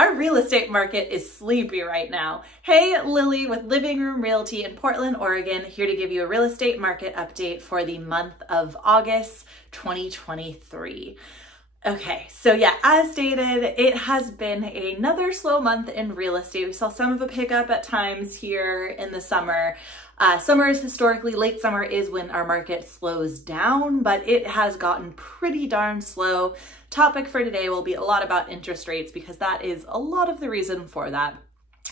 Our real estate market is sleepy right now. Hey, Lily with Living Room Realty in Portland, Oregon, here to give you a real estate market update for the month of August 2023. Okay, so yeah, as stated, it has been another slow month in real estate. We saw some of a pickup at times here in the summer. Summer is historically, late summer is when our market slows down, but it has gotten pretty darn slow. Topic for today will be a lot about interest rates because that is a lot of the reason for that.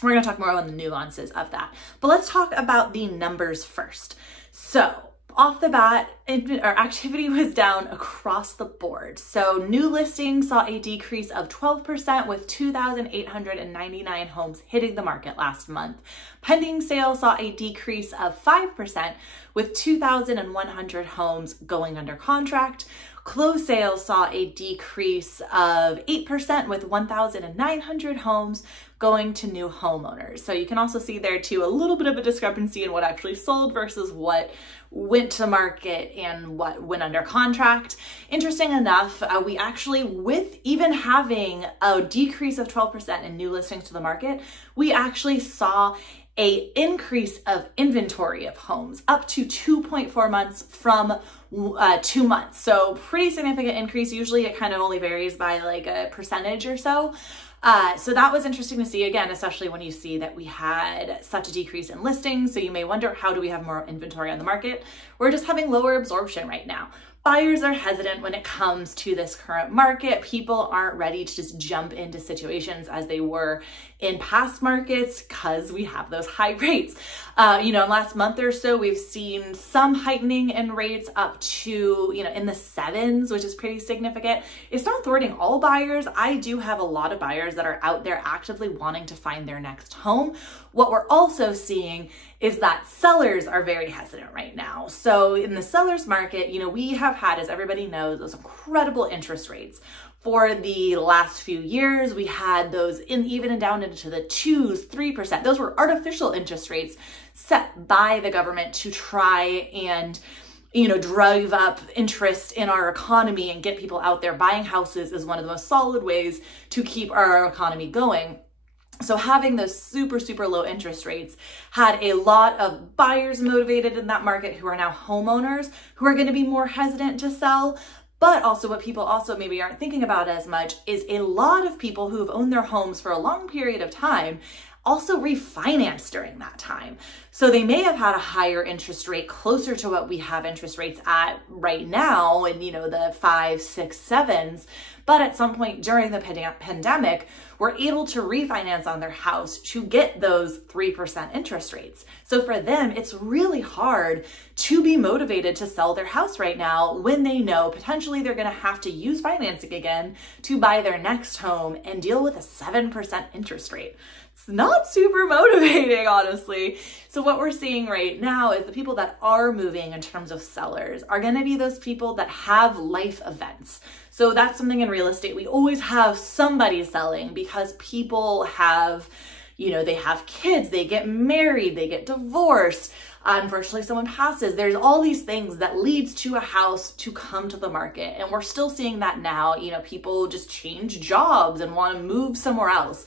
We're going to talk more on the nuances of that, but let's talk about the numbers first. So off the bat, our activity was down across the board. So new listings saw a decrease of 12% with 2,899 homes hitting the market last month. Pending sales saw a decrease of 5% with 2,100 homes going under contract. Closed sales saw a decrease of 8% with 1,900 homes going to new homeowners. So you can also see there too a little bit of a discrepancy in what actually sold versus what went to market and what went under contract. Interesting enough, we actually, with even having a decrease of 12% in new listings to the market, we actually saw an increase of inventory of homes up to 2.4 months from 2 months. So pretty significant increase. Usually it kind of only varies by like a percentage or so. So that was interesting to see again, especially when you see that we had such a decrease in listings. So you may wonder, how do we have more inventory on the market? We're just having lower absorption right now. Buyers are hesitant when it comes to this current market. People aren't ready to just jump into situations as they were in past markets because we have those high rates. In last month or so, we've seen some heightening in rates up to, in the 7s, which is pretty significant. It's not thwarting all buyers. I do have a lot of buyers that are out there actively wanting to find their next home. What we're also seeing is that sellers are very hesitant right now. So in the sellers market, we have had, as everybody knows, those incredible interest rates. For the last few years, we had those even down into the 2s, 3%. Those were artificial interest rates set by the government to try and drive up interest in our economy and get people out there. Buying houses is one of the most solid ways to keep our economy going. So having those super, super low interest rates had a lot of buyers motivated in that market who are now homeowners who are going to be more hesitant to sell. But also what people also maybe aren't thinking about as much is a lot of people who have owned their homes for a long period of time also refinanced during that time. So they may have had a higher interest rate closer to what we have interest rates at right now in, the 5, 6, 7s. But at some point during the pandemic, were able to refinance on their house to get those 3% interest rates. So for them, it's really hard to be motivated to sell their house right now when they know potentially they're going to have to use financing again to buy their next home and deal with a 7% interest rate. It's not super motivating, honestly. So what we're seeing right now is the people that are moving in terms of sellers are going to be those people that have life events. So that's something in real estate. We always have somebody selling because people have, they have kids, they get married, they get divorced. Unfortunately, someone passes. There's all these things that leads to a house to come to the market. And we're still seeing that now. People just change jobs and want to move somewhere else.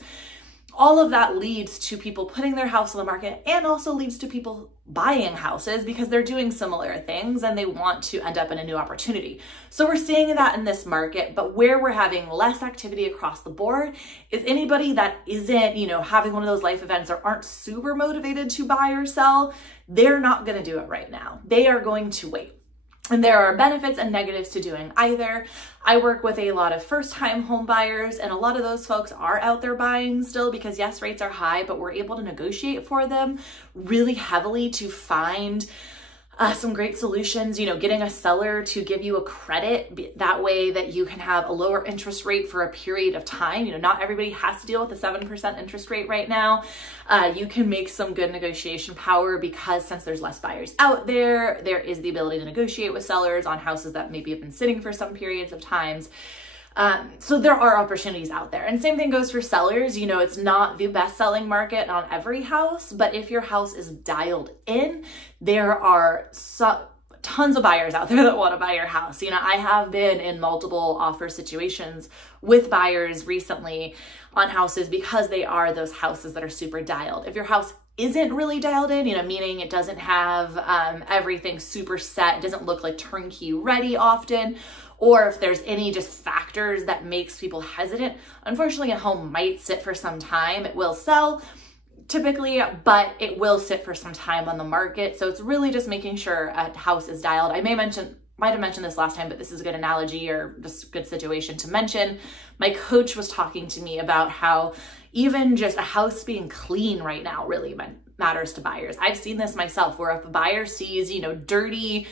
All of that leads to people putting their house on the market and also leads to people buying houses because they're doing similar things and they want to end up in a new opportunity. So we're seeing that in this market, but where we're having less activity across the board is anybody that isn't, having one of those life events or aren't super motivated to buy or sell, they're not going to do it right now. They are going to wait. And there are benefits and negatives to doing either. I work with a lot of first-time home buyers, and a lot of those folks are out there buying still because yes, rates are high, but we're able to negotiate for them really heavily to find some great solutions, getting a seller to give you a credit that way that you can have a lower interest rate for a period of time. Not everybody has to deal with a 7% interest rate right now. You can make some good negotiation power because since there's less buyers out there, there is the ability to negotiate with sellers on houses that maybe have been sitting for some periods of times. So there are opportunities out there. And same thing goes for sellers. It's not the best selling market on every house, but if your house is dialed in, there are tons of buyers out there that want to buy your house. I have been in multiple offer situations with buyers recently on houses because they are those houses that are super dialed. If your house isn't really dialed in, meaning it doesn't have everything super set, it doesn't look like turnkey ready often, or if there's any just factors that makes people hesitant, unfortunately a home might sit for some time. It will sell typically, but it will sit for some time on the market. So it's really just making sure a house is dialed. I might have mentioned this last time, but this is a good analogy or just a good situation to mention. My coach was talking to me about how even just a house being clean right now really matters to buyers. I've seen this myself, where if a buyer sees, dirty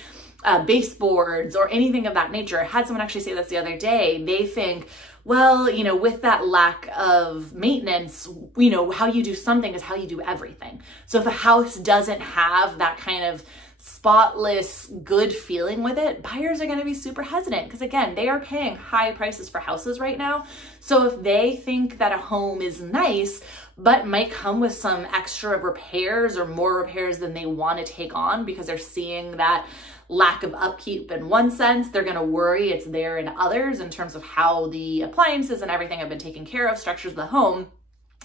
baseboards or anything of that nature, I had someone actually say this the other day, they think, well, with that lack of maintenance, how you do something is how you do everything. So if a house doesn't have that kind of spotless, good feeling with it, buyers are going to be super hesitant because, again, they are paying high prices for houses right now. So if they think that a home is nice, but might come with some extra repairs or more repairs than they want to take on because they're seeing that lack of upkeep in one sense, they're going to worry it's there in others in terms of how the appliances and everything have been taken care of, structures of the home.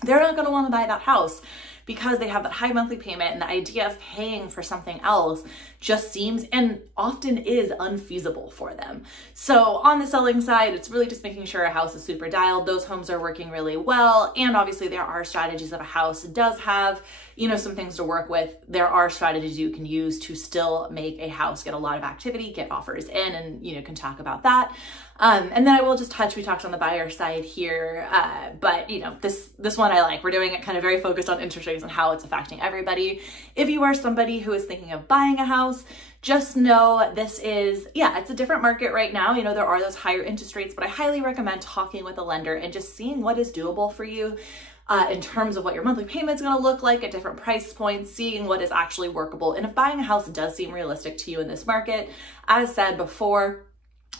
They're not going to want to buy that house because they have that high monthly payment, and the idea of paying for something else just seems and often is unfeasible for them. So on the selling side, it's really just making sure a house is super dialed. Those homes are working really well. And obviously there are strategies if a house does have, some things to work with. There are strategies you can use to still make a house get a lot of activity, get offers in, and, can talk about that. And then I will just touch, we talked on the buyer side here, but this one I like. We're doing it kind of very focused on interest rates and how it's affecting everybody. If you are somebody who is thinking of buying a house, just know this is, it's a different market right now. There are those higher interest rates, but I highly recommend talking with a lender and just seeing what is doable for you in terms of what your monthly payment is going to look like at different price points, seeing what is actually workable. And if buying a house does seem realistic to you in this market, as said before,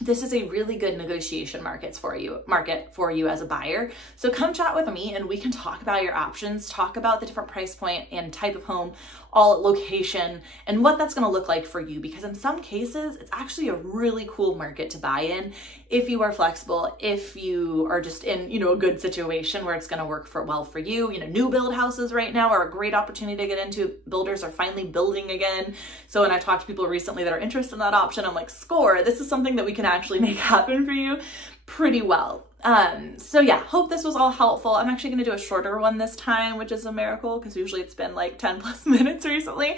this is a really good negotiation market for you as a buyer. So come chat with me and we can talk about your options, talk about the different price point and type of home, all location, and what that's going to look like for you. Because in some cases, it's actually a really cool market to buy in if you are flexible, if you are just in, a good situation where it's going to work well for you. New build houses right now are a great opportunity to get into. Builders are finally building again. So when I talked to people recently that are interested in that option, I'm like, score, this is something that we can actually make happen for you pretty well. So yeah, hope this was all helpful. I'm actually going to do a shorter one this time, which is a miracle because usually it's been like 10 plus minutes recently.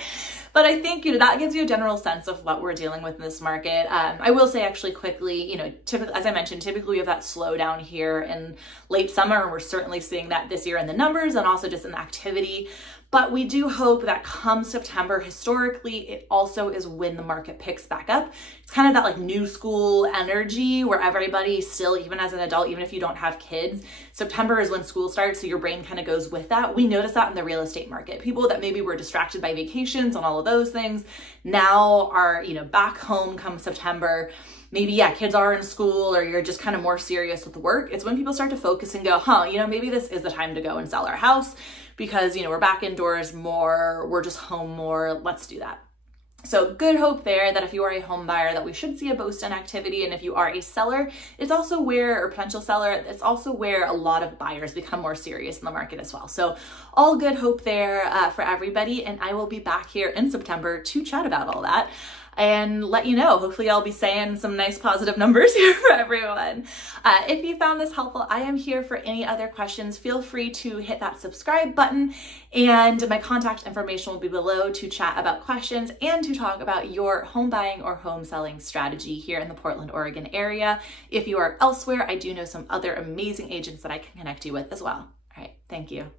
But I think, that gives you a general sense of what we're dealing with in this market. I will say actually quickly, typically, as I mentioned, typically we have that slowdown here in late summer, and we're certainly seeing that this year in the numbers and also just in the activity. But we do hope that come September, historically, it also is when the market picks back up. It's kind of that like new school energy where everybody still, even as an adult, even if you don't have kids, September is when school starts. So your brain kind of goes with that. We notice that in the real estate market. People that maybe were distracted by vacations and all of those things now are, back home come September. Maybe, kids are in school or you're just kind of more serious with work. It's when people start to focus and go, maybe this is the time to go and sell our house because, we're back indoors more, we're just home more, let's do that. So good hope there that if you are a home buyer that we should see a boost in activity. And if you are a seller, it's also or potential seller, it's also where a lot of buyers become more serious in the market as well. So all good hope there for everybody. And I will be back here in September to chat about all that and let you know. Hopefully I'll be saying some nice positive numbers here for everyone. If you found this helpful, I am here for any other questions. Feel free to hit that subscribe button, and my contact information will be below to chat about questions and to talk about your home buying or home selling strategy here in the Portland, Oregon area. If you are elsewhere, I do know some other amazing agents that I can connect you with as well. All right, thank you.